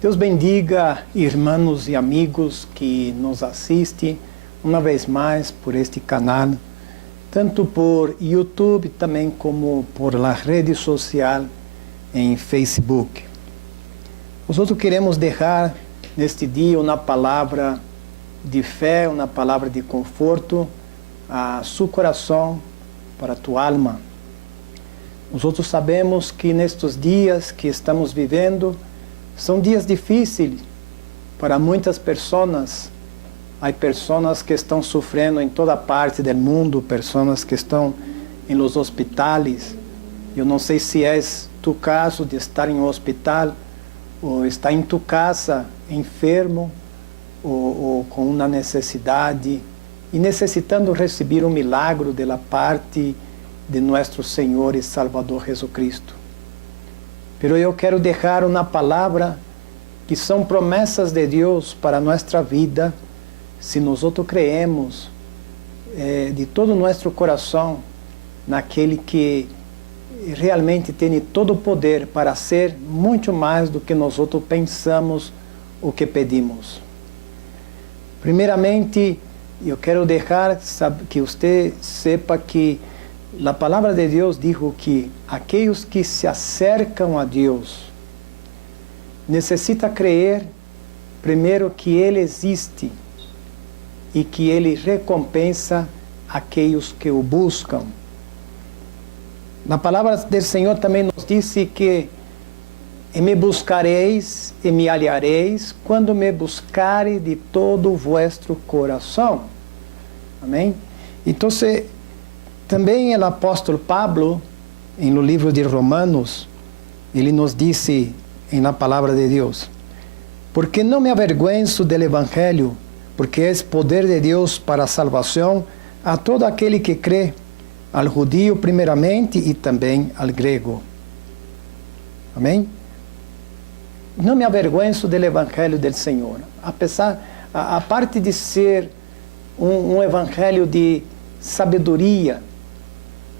Deus bendiga irmãos e amigos que nos assistem uma vez mais por este canal, tanto por YouTube também como por la rede social em Facebook. Nós queremos deixar neste dia uma palavra de fé, uma palavra de conforto a seu coração, para a tua alma. Nós sabemos que nestes dias que estamos vivendo são dias difíceis para muitas pessoas. Há pessoas que estão sofrendo em toda parte do mundo, pessoas que estão em los hospitais. Eu não sei se é tu caso de estar em um hospital, ou está em tu casa enfermo, ou com uma necessidade, e necessitando receber um milagre da parte de nosso Senhor e Salvador Jesucristo. Pero eu quero deixar uma palavra que são promessas de Deus para nossa vida, se nós creemos de todo o nosso coração naquele que realmente tem todo o poder para ser muito mais do que nós pensamos ou que pedimos. Primeiramente, eu quero deixar que você sepa que a palavra de Deus diz que aqueles que se acercam a Deus necessitam crer primeiro que Ele existe e que Ele recompensa aqueles que o buscam. Na palavra do Senhor também nos disse que me buscareis e me hallareis quando me buscarem de todo o vosso coração. Amém? Então, também o apóstolo Pablo, no livro de Romanos, ele nos disse na palavra de Deus: porque não me avergüenzo del Evangelho, porque é poder de Deus para a salvação a todo aquele que crê, ao judío primeiramente e também ao grego. Amém? Não me avergüenzo del Evangelho del Senhor. A parte de ser um evangelho de sabedoria,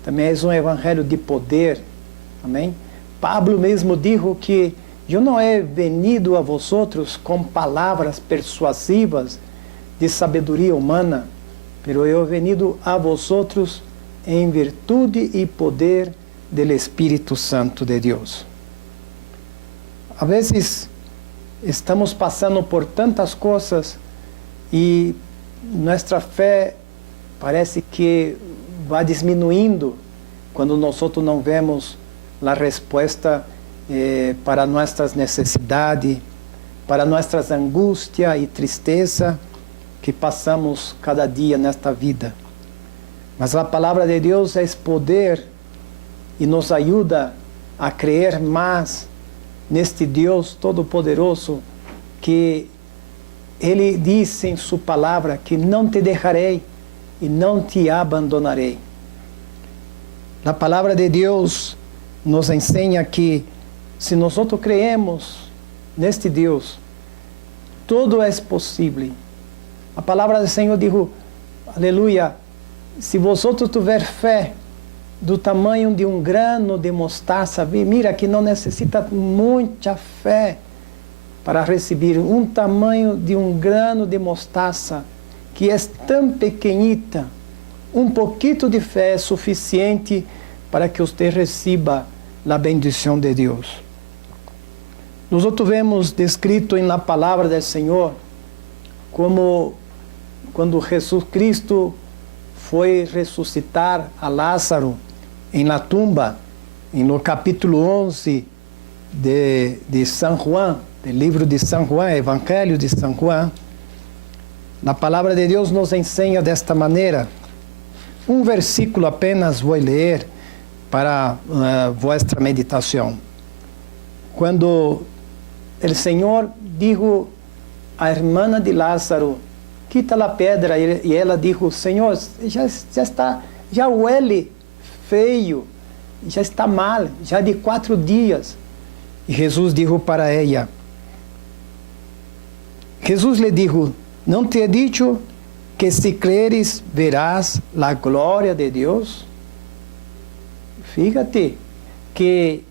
também é um evangelho de poder. Amém? Pablo mesmo disse que eu não he venido a vosotros com palavras persuasivas de sabedoria humana, pero eu he venido a vosotros em virtude e poder do Espírito Santo de Deus. A vezes estamos passando por tantas coisas e nossa fé parece que vai diminuindo quando nós não vemos a resposta para nossas necessidades, para nossas angústias e tristeza que passamos cada dia nesta vida. Mas a palavra de Deus é poder e nos ajuda a crer mais neste Deus Todo-Poderoso, que Ele disse em sua palavra que não te deixarei e não te abandonarei. A palavra de Deus nos ensina que se nós creemos neste Deus, tudo é possível. A palavra do Senhor diz, aleluia, se vosotros tiver fé do tamanho de um grano de mostaça, mira que não necessita muita fé para receber um tamanho de um grano de mostaça, que é tão pequenita, um pouquinho de fé é suficiente para que você receba a bendição de Deus. Nós vemos descrito na palavra do Senhor como quando Jesus Cristo foi ressuscitar a Lázaro em la tumba, no capítulo 11 de São João, do livro de São João, Evangelho de São João. A palavra de Deus nos ensina desta maneira. Um versículo apenas vou ler para vossa meditação. Quando o Senhor disse à irmã de Lázaro, quita a pedra, e ela disse, Senhor, já huele feio, já está mal, já de 4 dias. E Jesus disse para ela, Jesus lhe disse, não te he dicho que se creres verás a glória de Deus? Fíjate que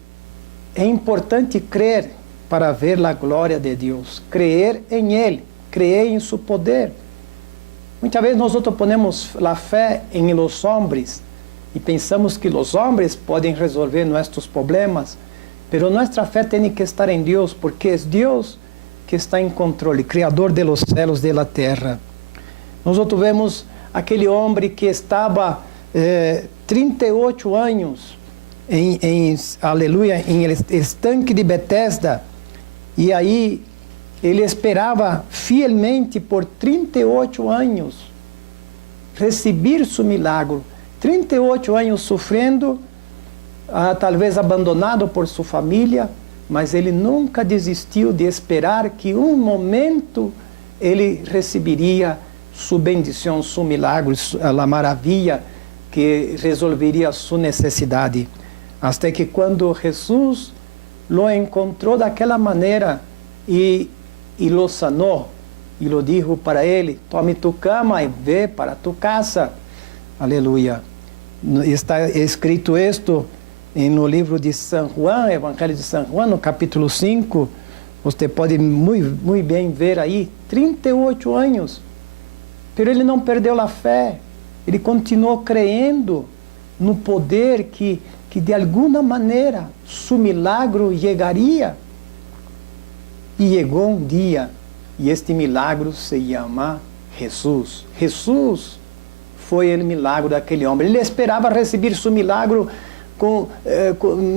é importante crer para ver a glória de Deus, creer em Ele, creer em seu poder. Muitas vezes nós ponemos a fé em los homens e pensamos que os homens podem resolver nossos problemas, mas nossa fé tem que estar em Deus, porque é Deus que está em controle, Criador de los céus e da terra. Nós vemos aquele homem que estava 38 anos aleluia, em estanque de Betesda, e aí ele esperava fielmente por 38 anos receber seu milagre. 38 anos sofrendo, talvez abandonado por sua família, mas ele nunca desistiu de esperar que um momento ele receberia sua bendição, seu milagre, a maravilha que resolveria sua necessidade. Até que quando Jesus lo encontrou daquela maneira e lo sanou, e lo dijo para ele: tome tu cama e vê para tu casa. Aleluia. Está escrito isto no livro de São João, Evangelho de São João, no capítulo 5. Você pode muito bem ver aí, 38 anos. Mas ele não perdeu a fé. Ele continuou crendo no poder que de alguma maneira seu milagre chegaria. E chegou um dia, e este milagre se chama Jesus. Jesus foi o milagre daquele homem. Ele esperava receber seu milagre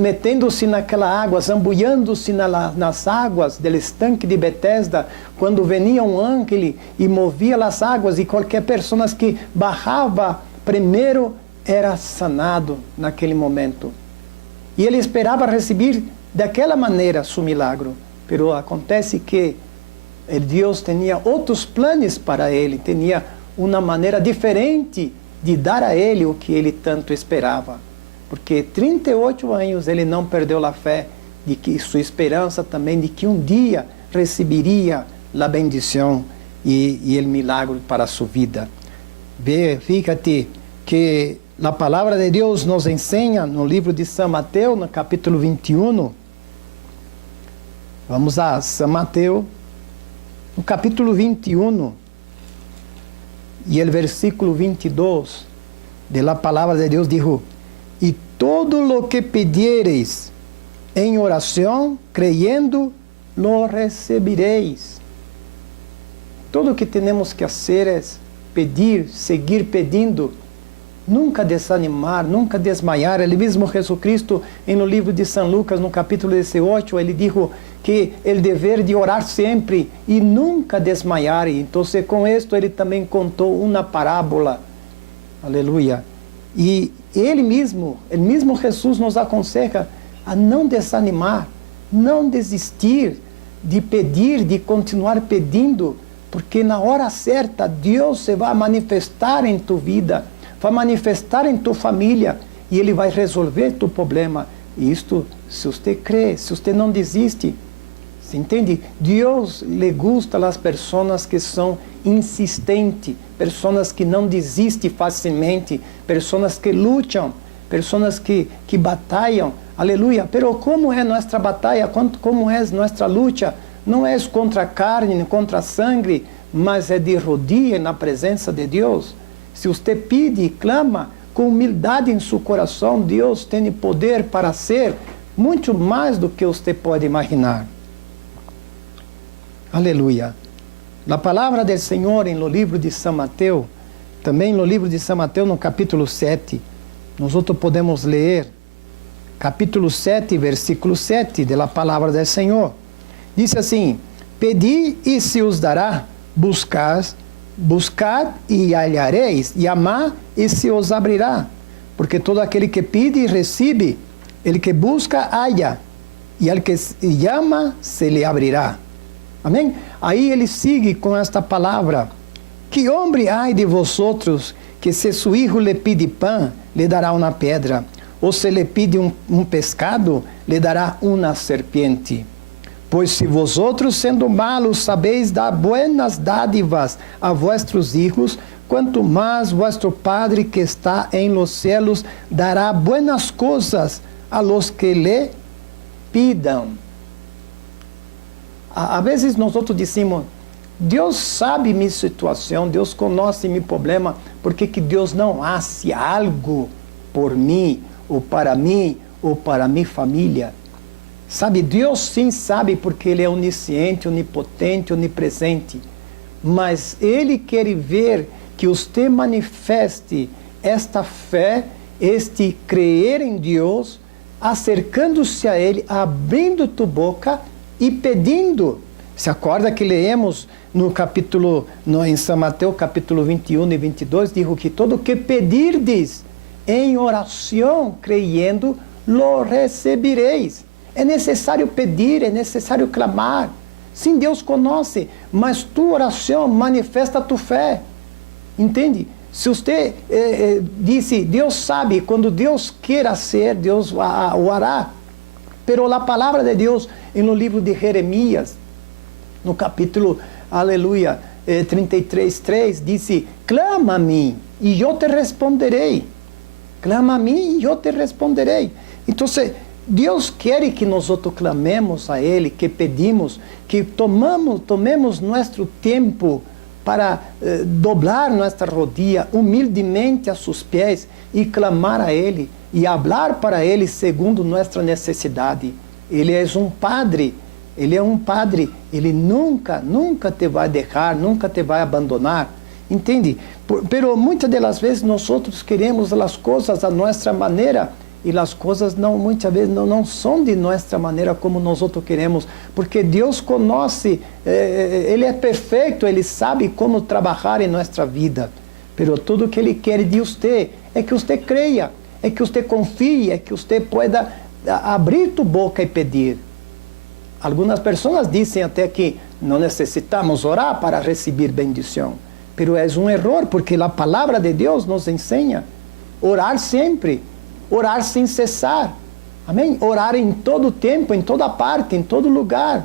metendo-se naquela água, zambulhando-se nas águas do estanque de Betesda, quando venia um ángel e movia as águas, e qualquer pessoa que barrava primeiro era sanado naquele momento. E ele esperava receber daquela maneira seu milagre. Mas acontece que Deus tinha outros planos para ele, tinha uma maneira diferente de dar a ele o que ele tanto esperava. Porque 38 anos ele não perdeu a fé de que sua esperança também de que um dia receberia a bendição e o milagre para a sua vida. Fíjate que a palavra de Deus nos ensina no livro de São Mateus, no capítulo 21. Vamos a São Mateus, no capítulo 21, e o versículo 22, de la palavra de Deus diz: e todo lo que pediereis em oração, creyendo, lo recebereis. Tudo o que temos que fazer é pedir, seguir pedindo, nunca desanimar, nunca desmaiar. Ele mesmo Jesucristo, no livro de São Lucas, no capítulo 18, ele disse que o dever de orar sempre e nunca desmaiar. Então, com isto, ele também contou uma parábola. Aleluia. E ele mesmo, o mesmo Jesus nos aconselha a não desanimar, não desistir de pedir, de continuar pedindo, porque na hora certa Deus se vai manifestar em tua vida, vai manifestar em tua família e Ele vai resolver teu problema. E isto, se você crê, se você não desiste, você entende? Deus lhe gusta as pessoas que são insistentes, pessoas que não desistem facilmente, pessoas que lutam, pessoas que batalham. Aleluia. Pero como é nossa batalha? Como é nossa luta? Não é contra a carne, contra sangue, mas é de rodilha na presença de Deus. Se você pede e clama com humildade em seu coração, Deus tem poder para ser muito mais do que você pode imaginar. Aleluia. A palavra do Senhor no livro de São Mateus, também no livro de São Mateus, no capítulo 7, nós podemos ler, capítulo 7, versículo 7, da palavra do Senhor. Diz assim: pedi e se os dará, buscad e hallareis, e amar e se os abrirá. Porque todo aquele que pede, recebe, ele que busca, halla, e al que llama, se lhe abrirá. Amém? Aí ele sigue com esta palavra: que homem há de vosotros, que se su hijo lhe pide pão, lhe dará uma pedra, ou se lhe pide um pescado, lhe dará uma serpiente. Pois se vosotros, sendo malos, sabeis dar buenas dádivas a vuestros hijos, quanto mais vuestro Padre que está em los cielos dará buenas coisas a los que lhe pidam. Às vezes nós outros dizemos, Deus sabe minha situação, Deus conhece meu problema, por que Deus não faz algo por mim, ou para minha família? Sabe, Deus sim sabe, porque Ele é onisciente, onipotente, onipresente. Mas Ele quer ver que você manifeste esta fé, este crer em Deus, acercando-se a Ele, abrindo tua boca e pedindo. Se acorda que leemos no capítulo, em São Mateus, capítulo 21 e 22, diz que todo o que pedirdes em oração, creyendo, lo recebereis. É necessário pedir, é necessário clamar. Sim, Deus conhece, mas tua oração manifesta a tua fé. Entende? Se você disse, Deus sabe, quando Deus quer ser, Deus o hará. Pero a palavra de Deus, no livro de Jeremias, no capítulo, aleluia, 33:3, disse, clama a mim e eu te responderei. Clama a mim e eu te responderei. Então, Deus quer que nós clamemos a Ele, que pedimos, que tomemos nosso tempo para doblar nossa rodilha humildemente a seus pés e clamar a Ele e falar para Ele segundo nossa necessidade. Ele é um Padre, Ele é um Padre, Ele nunca te vai deixar, nunca te vai abandonar. Entende? Pero muitas das vezes nós queremos as coisas a nossa maneira, e as coisas muitas vezes não são de nossa maneira como nós queremos, porque Deus conhece, Ele é perfeito, Ele sabe como trabalhar em nossa vida. Pero tudo que Ele quer de você é que você creia, é que você confie, é que você pueda abrir tua boca e pedir. Algumas pessoas dizem até que não necessitamos orar para receber bendição, pero é um erro, porque a palavra de Deus nos ensina orar sempre, orar sem cessar, amém? Orar em todo tempo, em toda parte, em todo lugar,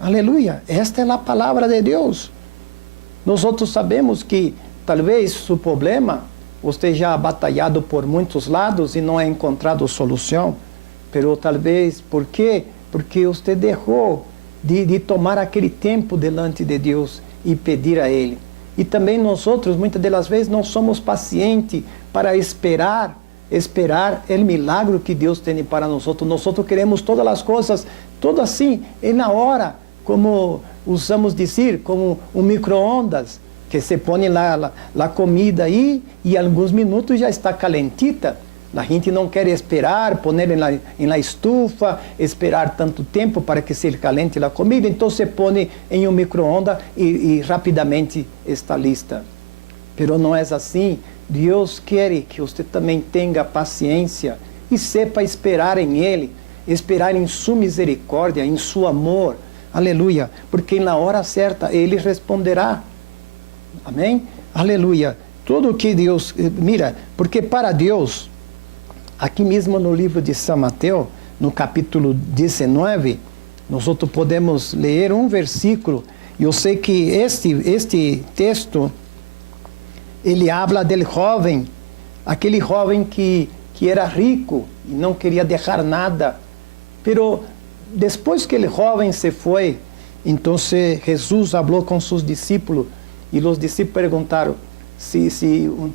aleluia, esta é a palavra de Deus. Nós sabemos que talvez seu problema, você já ha batalhado por muitos lados e não ha encontrado solução, pero talvez, por quê? Porque você deixou de tomar aquele tempo delante de Deus e pedir a Ele. E também nós muitas das vezes, não somos pacientes para esperar o milagre que Deus tem para nós. Nós queremos todas as coisas, tudo assim, e na hora, como usamos dizer, como um micro-ondas, que se põe lá a comida aí e alguns minutos já está calentita. A gente não quer esperar, pôr na estufa, esperar tanto tempo para que se calente a comida, então se põe em um micro-ondas e rapidamente está lista. Pero não é assim. Deus quer que você também tenha paciência e sepa esperar em Ele, esperar em sua misericórdia, em seu amor, aleluia, porque na hora certa Ele responderá, amém? Aleluia, tudo que Deus, mira, porque para Deus, aqui mesmo no livro de São Mateus, no capítulo 19, nós podemos ler um versículo, e eu sei que este texto, ele habla del jovem, aquele jovem que era rico e não queria deixar nada. Pero depois que o jovem se foi, então Jesus falou com seus discípulos e os discípulos perguntaram se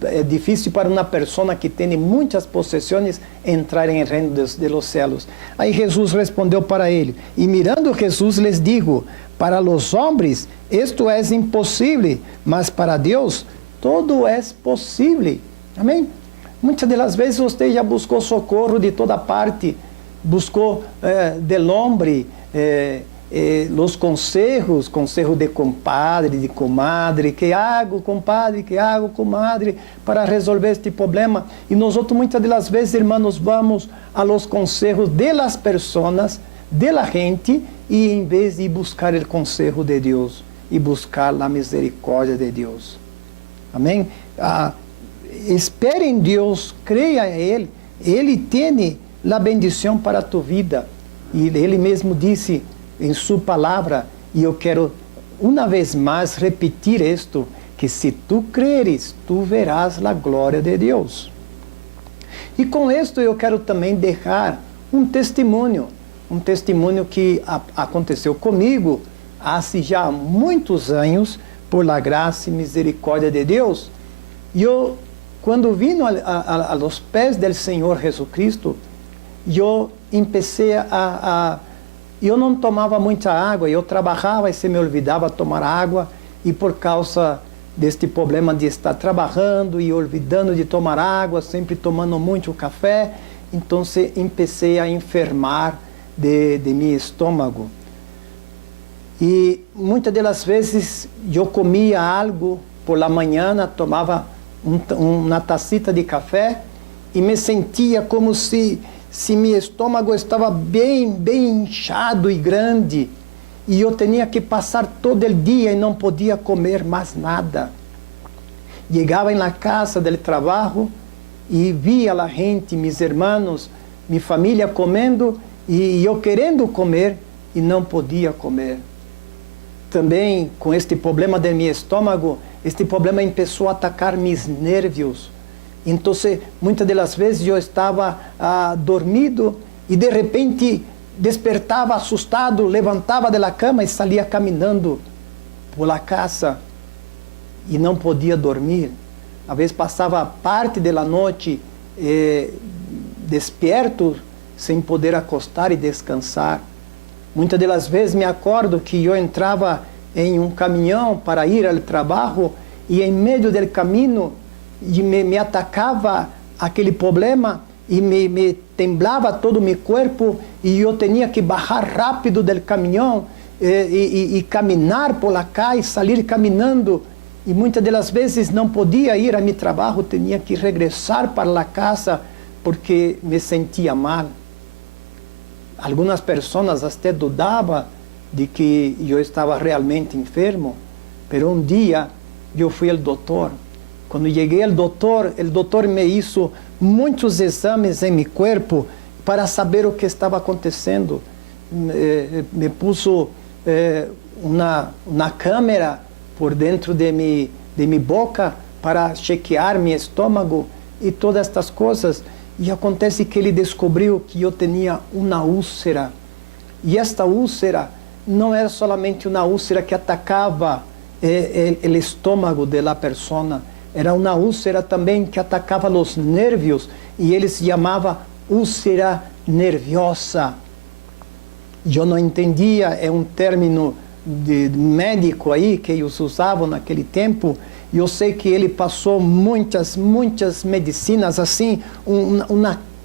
é difícil para uma pessoa que tem muitas possessões entrar em reino dos céus. Aí Jesus respondeu para ele, e mirando Jesus les digo, para os homens isto é impossível, mas para Deus todo é possível. Amém? Muitas das vezes você já buscou socorro de toda parte, buscou del hombre, os consejos de compadre, de comadre, que hago, compadre, que hago, comadre, para resolver este problema. E nós muitas das vezes, irmãos, vamos a los consejos de las personas, de la gente, e em vez de buscar o consejo de Deus e buscar a misericórdia de Deus. Amém? Espere em Deus, creia em Ele. Ele tem a bendição para a tua vida. E Ele mesmo disse em sua palavra, e eu quero uma vez mais repetir isto, que se tu creres, tu verás a glória de Deus. E com isto eu quero também deixar um testemunho um testemunho que aconteceu comigo há já muitos anos, por la graça e misericórdia de Deus. E eu, quando vim aos pés do Senhor Jesucristo, eu comecei eu não tomava muita água, eu trabalhava e se me olvidava tomar água, e por causa deste problema de estar trabalhando e olvidando de tomar água, sempre tomando muito café, então comecei a enfermar de meu estômago. E muitas das vezes eu comia algo por la manhã, tomava uma tacita de café e me sentia como se meu estômago estava bem inchado e grande, e eu tinha que passar todo o dia e não podia comer mais nada. Chegava na casa do trabalho e via a gente, meus irmãos, minha família comendo, e eu querendo comer e não podia comer. Também com este problema do meu estômago, este problema começou a atacar meus nervos. Então, muitas das vezes eu estava dormido e de repente despertava assustado, levantava da cama e saía caminhando pela casa e não podia dormir. Às vezes passava parte da noite desperto, sem poder acostar e descansar. Muitas das vezes me acordo que eu entrava em um caminhão para ir ao trabalho e em meio do caminho me atacava aquele problema e me temblava todo o meu corpo, e eu tinha que bajar rápido do caminhão e caminhar por lá cá e sair caminhando. E muitas das vezes não podia ir a meu trabalho, tinha que regressar para a casa porque me sentia mal. Algumas pessoas até dudavam de que eu estava realmente enfermo, mas um dia eu fui ao doutor. Quando cheguei ao doutor, o doutor me hizo muitos exames em meu corpo para saber o que estava acontecendo. Me puso uma câmera por dentro de minha boca para chequear meu estômago e todas estas coisas. E acontece que ele descobriu que eu tinha uma úlcera. E esta úlcera não era somente uma úlcera que atacava o estômago da pessoa, era uma úlcera também que atacava os nervos, e ele se chamava úlcera nerviosa. Eu não entendia, é um término de médico aí que eles usavam naquele tempo. Eu sei que ele passou muitas medicinas, assim, um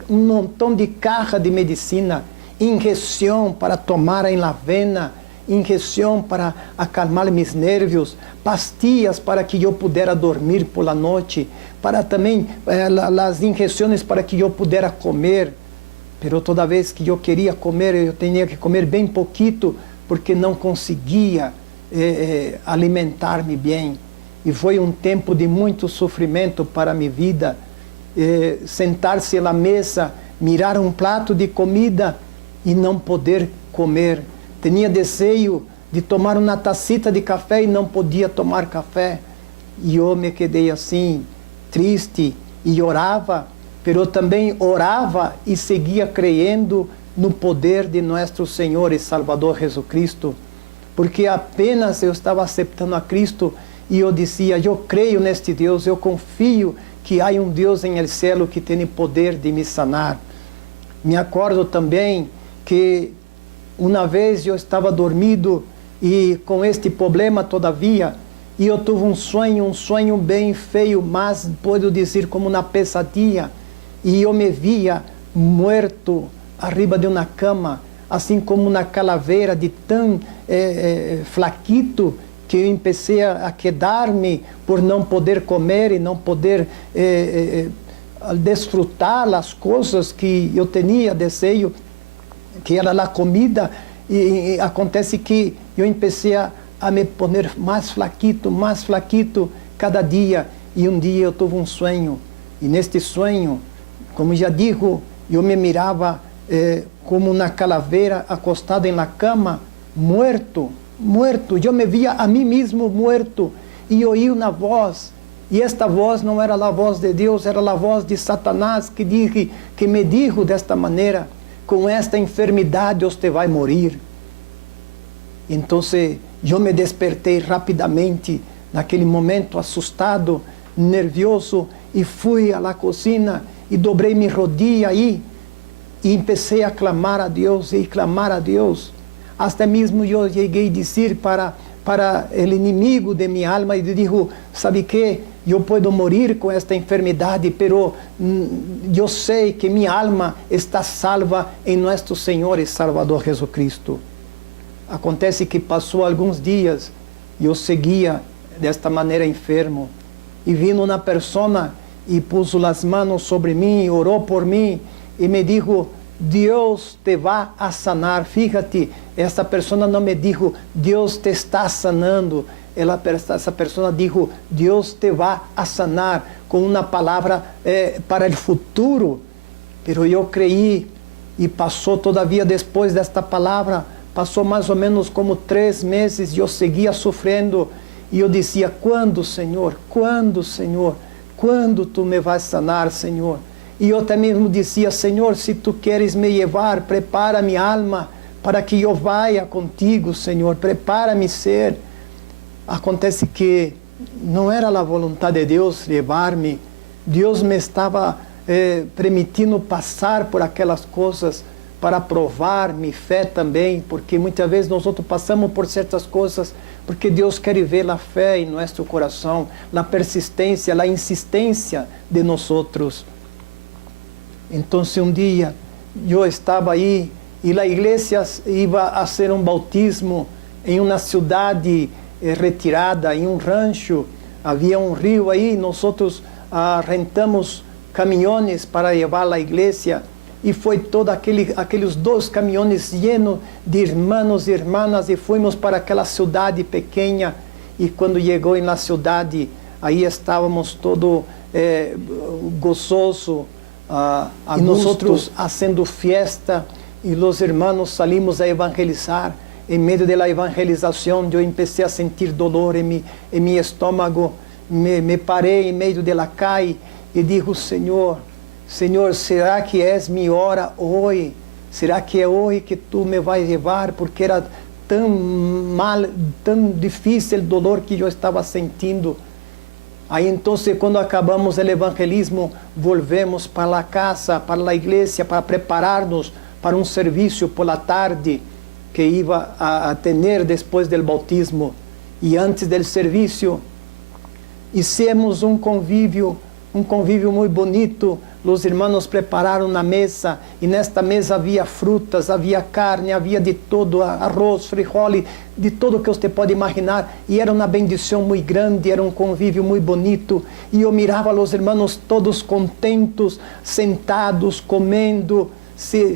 montão de caja de medicina, injeção para tomar em la vena, injeção para acalmar meus nervos, pastillas para que eu pudesse dormir por la noite, para também as injeções para que eu pudesse comer. Pero toda vez que eu queria comer, eu tinha que comer bem pouquito, porque não conseguia alimentar-me bem. E foi um tempo de muito sofrimento para a minha vida. Sentar-se à mesa, mirar um prato de comida e não poder comer. Tinha desejo de tomar uma tacita de café e não podia tomar café. E eu me quedei assim, triste, e orava, mas também orava e seguia crendo no poder de nosso Senhor e Salvador Jesucristo, porque apenas eu estava aceitando a Cristo e eu dizia: eu creio neste Deus, eu confio que há um Deus em el cielo que tem poder de me sanar. Me acordo também que uma vez eu estava dormido e com este problema todavia, e eu tive um sonho bem feio, mas posso dizer como uma pesadilla, e eu me via morto arriba de uma cama, assim como uma calaveira de tão flaquito, que eu comecei a quedar-me por não poder comer e não poder desfrutar as coisas que eu tinha desejo, que era a comida. E acontece que eu comecei a me pôr mais flaquito cada dia. E um dia eu tive um sonho, e neste sonho, como já digo, eu me mirava como uma calaveira acostado na cama, morto. Eu me via a mim mesmo morto, e ouí uma voz, e esta voz não era a voz de Deus, era a voz de Satanás, que me dijo desta maneira: com esta enfermidade você vai morrer. Então eu me despertei rapidamente, naquele momento, assustado, nervioso, e fui à cozinha e dobrei minha rodilha aí e comecei a clamar a Deus e clamar a Deus. Até mesmo eu cheguei a dizer para o inimigo de minha alma e digo, sabe que eu posso morrer com esta enfermidade, pero eu sei que minha alma está salva em nosso Senhor e Salvador Jesucristo. Acontece que passou alguns dias e eu seguia desta maneira enfermo. E vino uma pessoa e pôs as mãos sobre mim, orou por mim e me disse, Deus te vai a sanar. Fíjate, essa pessoa não me disse, Deus te está sanando. Essa pessoa disse, Deus te vai a sanar, com uma palavra para o futuro. Pero eu creí e passou todavia depois desta palavra, passou mais ou menos como 3 meses e eu seguia sofrendo. E eu dizia, quando, Senhor? Quando, Senhor? Quando tu me vais sanar, Senhor? E eu até mesmo dizia, Senhor, se tu queres me levar, prepara minha alma para que eu vá contigo, Senhor. Prepara-me ser. Acontece que não era a vontade de Deus levar-me. Deus me estava permitindo passar por aquelas coisas para provar minha fé também, porque muitas vezes nós outros passamos por certas coisas, porque Deus quer ver a fé em nosso coração, a persistência, a insistência de nós outros. Então, um dia, eu estava aí, e a igreja ia a ser um bautismo em uma cidade retirada, em um rancho, havia um rio aí, nós outros rentamos caminhões para levar a igreja, e foi todos aqueles 2 caminhões llenos de irmãos e irmãs, e fomos para aquela cidade pequena, e quando chegou na cidade, aí estávamos todos gozosos, e nós outros fazendo festa, e os irmãos salimos a evangelizar. Em meio da evangelização, eu comecei a sentir dolor em meu estômago, me parei em meio da calle e digo, Senhor, será que é minha hora hoje? Será que é hoje que tu me vais levar? Porque era tão mal, tão difícil o dolor que eu estava sentindo. Aí então, quando acabamos o evangelismo, volvemos para a casa, para a igreja, para preparar-nos para um serviço por la tarde que ia a ter depois do bautismo. E antes do serviço, hicimos um convívio muito bonito. Os irmãos prepararam na mesa, e nesta mesa havia frutas, havia carne, havia de todo, arroz, frijoles, de tudo que você pode imaginar, e era uma bendição muito grande, era um convívio muito bonito, e eu mirava os irmãos todos contentos, sentados, comendo,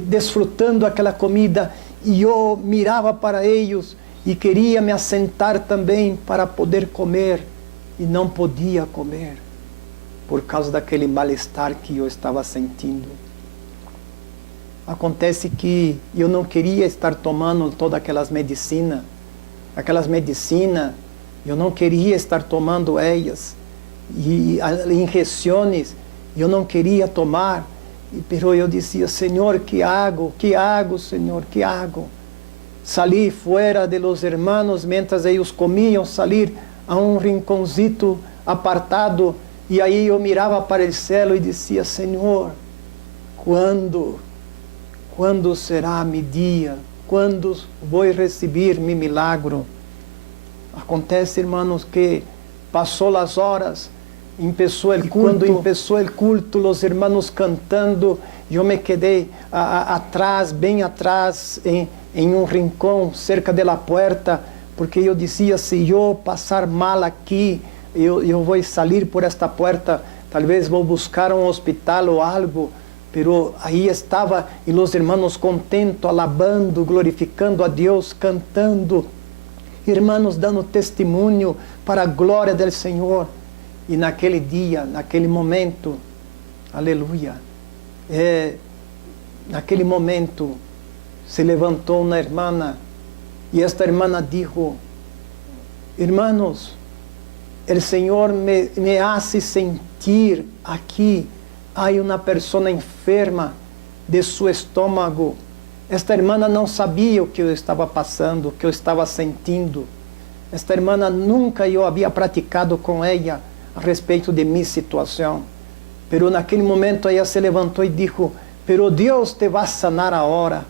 desfrutando aquela comida, e eu mirava para eles, e queria me assentar também para poder comer, e não podia comer, por causa daquele mal-estar que eu estava sentindo. Acontece que eu não queria estar tomando todas aquelas medicinas, eu não queria estar tomando elas, e injeções, eu não queria tomar, pero eu dizia, Senhor, que hago, Senhor, que hago? Salí fora de los hermanos, mientras eles comiam, salir a um rinconcito apartado, e aí eu mirava para o céu e dizia, Senhor, quando será meu dia? Quando vou receber meu milagro? Acontece, irmãos, que passou as horas, quando começou o culto, os irmãos cantando, eu me quedei atrás, bem atrás, em um rincão, cerca da porta, porque eu dizia, se eu passar mal aqui, eu vou sair por esta porta, talvez vou buscar um hospital ou algo, pero aí estava, e os irmãos contentos, alabando, glorificando a Deus, cantando, irmãos dando testemunho para a glória do Senhor. E naquele dia, naquele momento, aleluia, naquele momento se levantou uma irmã, e esta irmã disse, irmãos, o Senhor me hace sentir aqui, há uma pessoa enferma, de seu estômago. Esta irmã não sabia o que eu estava passando, o que eu estava sentindo. Esta irmã nunca eu havia praticado com ela a respeito de minha situação. Pero naquele momento ela se levantou e disse: pero Deus te vai sanar agora.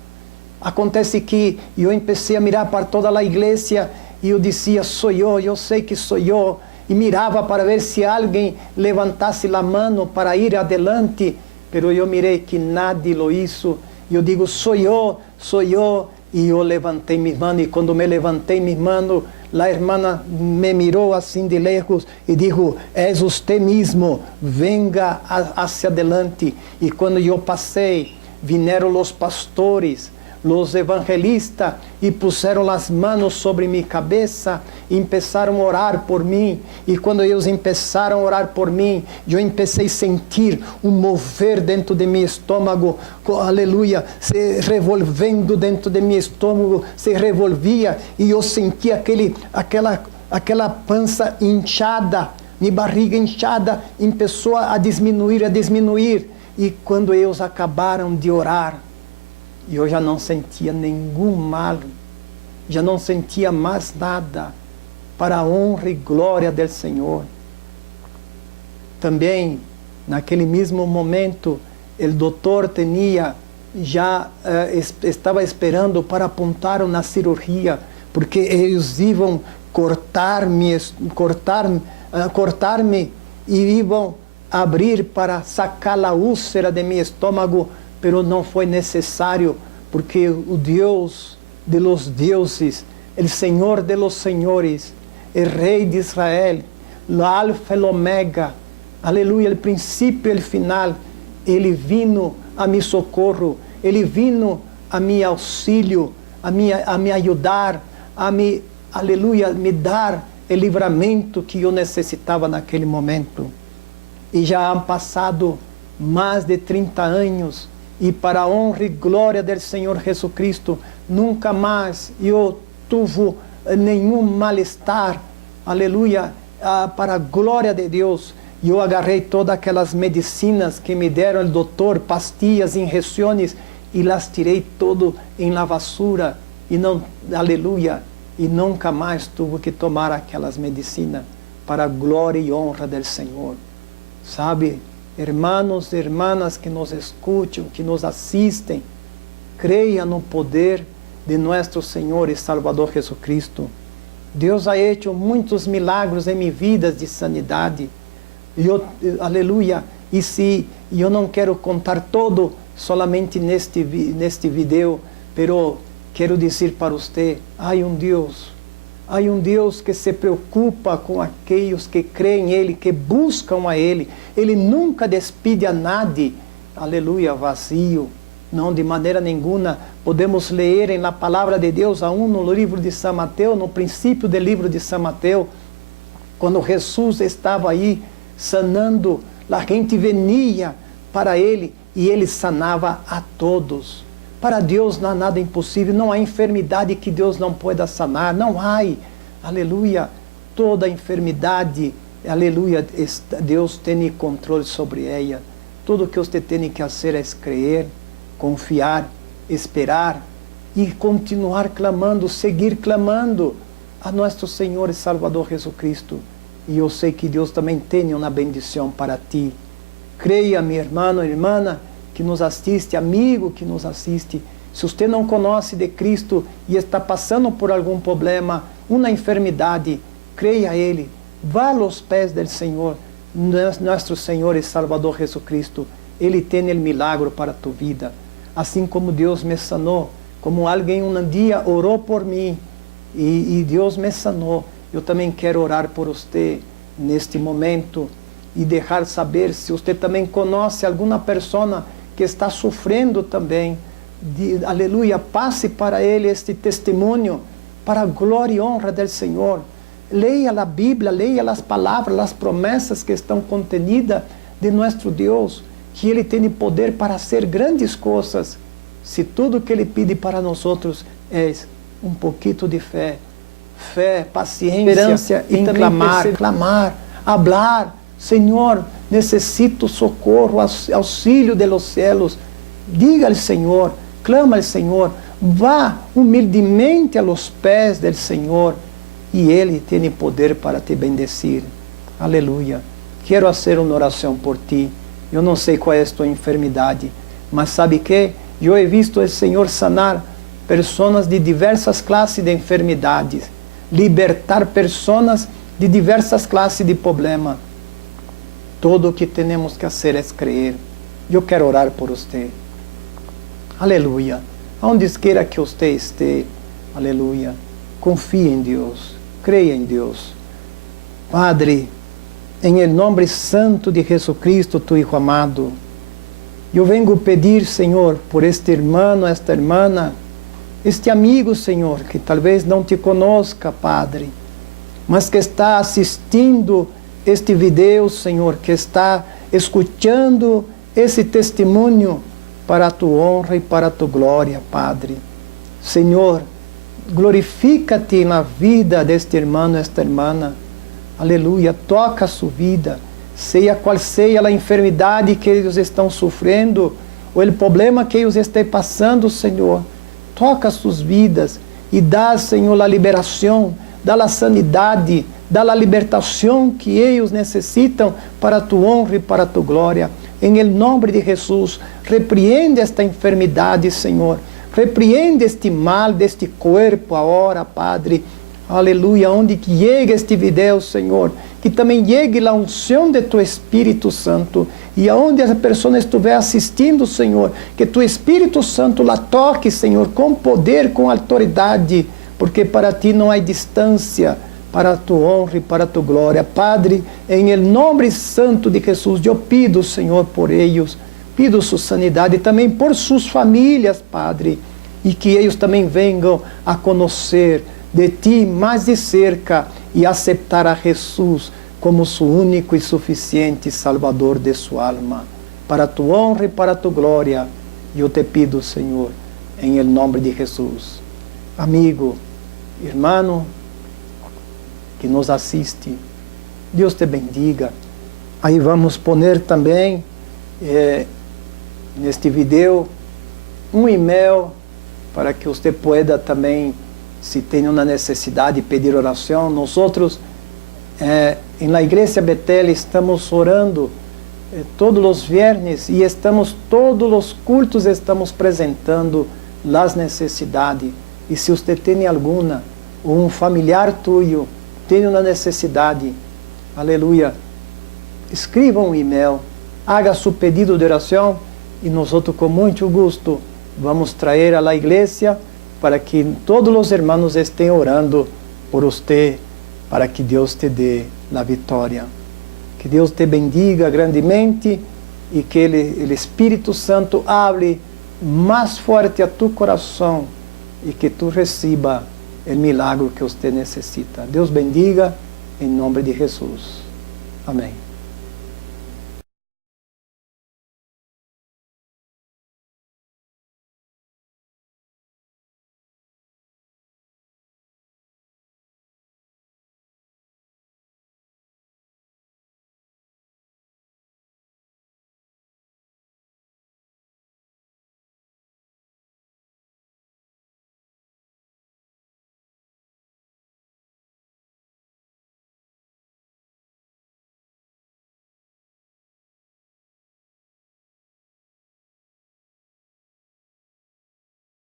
Acontece que eu comecei a mirar para toda a igreja e eu dizia: sou eu sei que sou eu. E mirava para ver se alguém levantasse a mão para ir adelante, pero eu mirei que nadie lo hizo. E eu digo: sou eu, e eu levantei minha mão, e quando me levantei minha mão, a irmã me mirou assim de lejos e disse: és você mesmo, venga hacia adelante. E quando eu passei, vieram os pastores, os evangelistas, e puseram as mãos sobre minha cabeça, e começaram a orar por mim. E quando eles começaram a orar por mim, eu comecei a sentir um mover dentro de meu estômago, aleluia, se revolvendo dentro de meu estômago, se revolvia, e eu sentia aquela pança inchada, minha barriga inchada, começou a diminuir. E quando eles acabaram de orar, eu já não sentia nenhum mal, já não sentia mais nada, para a honra e glória do Senhor. Também, naquele mesmo momento, o doutor estava esperando para apontar na cirurgia, porque eles iam cortar-me e iam abrir para sacar a úlcera de meu estômago, pero não foi necessário, porque o Deus de los deuses, o Senhor de los senhores, o Rei de Israel, o Alfa e o Omega, aleluia, o princípio e o final, Ele vino a mi socorro, Ele vino a mi auxílio, a me ajudar, aleluia, me dar o livramento que eu necessitava naquele momento. E já han passado mais de 30 anos, e para a honra e glória do Senhor Jesus Cristo, nunca mais eu tive nenhum mal-estar, aleluia, para a glória de Deus. Eu agarrei todas aquelas medicinas que me deram o doutor, pastillas, injeções, e las tirei todo em la basura, e não, aleluia, e nunca mais tive que tomar aquelas medicinas, para a glória e honra do Senhor. Sabe, irmãos e irmãs que nos escutam, que nos assistem, creia no poder de nosso Senhor e Salvador Jesus Cristo. Deus ha hecho muitos milagros em minha vida de sanidade. Aleluia. E se eu não quero contar todo solamente neste vídeo, pero quero dizer para você, há um Deus que se preocupa com aqueles que creem em Ele, que buscam a Ele. Ele nunca despide a nadie, aleluia, vazio. Não, de maneira nenhuma. Podemos ler em la palavra de Deus, aún no livro de São Mateus, no princípio do livro de São Mateus, quando Jesus estava aí sanando, a gente venia para Ele e Ele sanava a todos. Para Deus não há nada impossível, não há enfermidade que Deus não pueda sanar, não há, aleluia, toda enfermidade, aleluia, Deus tem controle sobre ela. Tudo o que você tem que fazer é crer, confiar, esperar e continuar clamando, seguir clamando a nosso Senhor e Salvador Jesus Cristo. E eu sei que Deus também tem uma bendição para ti. Creia, meu irmão e irmã, que nos assiste, amigo que nos assiste. Se você não conhece de Cristo e está passando por algum problema, uma enfermidade, creia a Ele. Vá aos pés do Senhor, nosso Senhor e Salvador Jesus Cristo. Ele tem o milagre para a tua vida. Assim como Deus me sanou, como alguém um dia orou por mim e Deus me sanou, eu também quero orar por você neste momento e deixar saber se você também conhece alguma pessoa que está sofrendo também. Aleluia, passe para ele este testemunho, para a glória e honra do Senhor. Leia a Bíblia, leia as palavras, as promessas que estão contenidas de nosso Deus, que Ele tem poder para fazer grandes coisas, se tudo que Ele pede para nós é um pouquinho de fé, paciência e também clamar, falar, Senhor, necessito socorro, auxílio de los cielos. diga al Señor, clama al Señor, vá humildemente a los pés del Señor y Él tiene poder para te bendecir. Aleluya. Quero fazer uma oração por ti. Eu não sei qual é a tua enfermidade, mas sabe que? Eu he visto o Senhor sanar pessoas de diversas classes de enfermidades, libertar pessoas de diversas classes de problemas. Tudo o que temos que fazer é crer. Eu quero orar por você. Aleluia. Onde queira que você esteja, aleluia. Confie em Deus, creia em Deus. Padre, em el nome santo de Jesucristo, tu Hijo amado, eu vengo pedir, Senhor, por este irmão, esta irmã, este amigo, Senhor, que talvez não te conosca, Padre, mas que está assistindo este vídeo, Senhor, que está escutando esse testemunho para a tua honra e para a tua glória, Padre. Senhor, glorifica-te na vida deste irmão, esta irmã. Aleluia, toca a sua vida, seja qual seja a enfermidade que eles estão sofrendo, ou o problema que eles estão passando, Senhor. Toca as suas vidas e dá, Senhor, a liberação, dá a sanidade, dá a libertação que eles necessitam para a tua honra e para a tua glória. Em nome de Jesus, repreende esta enfermidade, Senhor. Repreende este mal deste corpo agora, Padre. Aleluia, onde que llegue este vídeo, Senhor, que também llegue a unção de tu Espírito Santo, e aonde a pessoa estiver assistindo, Senhor, que tu Espírito Santo la toque, Senhor, com poder, com autoridade, porque para ti não há distância, para a tua honra e para a tua glória. Padre, em nome santo de Jesus, eu pido, Senhor, por eles, pido sua sanidade, e também por suas famílias, Padre, e que eles também venham a conhecer de ti mais de cerca e aceitar a Jesus como seu único e suficiente Salvador de sua alma. Para a tua honra e para a tua glória, eu te pido, Senhor, em nome de Jesus. Amigo, irmão, que nos assiste, Deus te bendiga. Aí vamos poner também, neste vídeo, um e-mail para que você pueda também, se tem uma necessidade, pedir oração. Nós outros, na Igreja Betel, estamos orando todos os viernes e estamos, todos os cultos, estamos apresentando as necessidades. E se você tem alguma, ou um familiar tuyo, tem uma necessidade, aleluia, escreva um e-mail, haga seu pedido de oração e nós outros, com muito gosto, vamos trazer à igreja para que todos os irmãos estejam orando por você, para que Deus te dê a vitória. Que Deus te bendiga grandemente e que o Espírito Santo hable mais forte a tu coração e que tu receba o milagre que você necessita. Deus bendiga em nome de Jesus. Amém.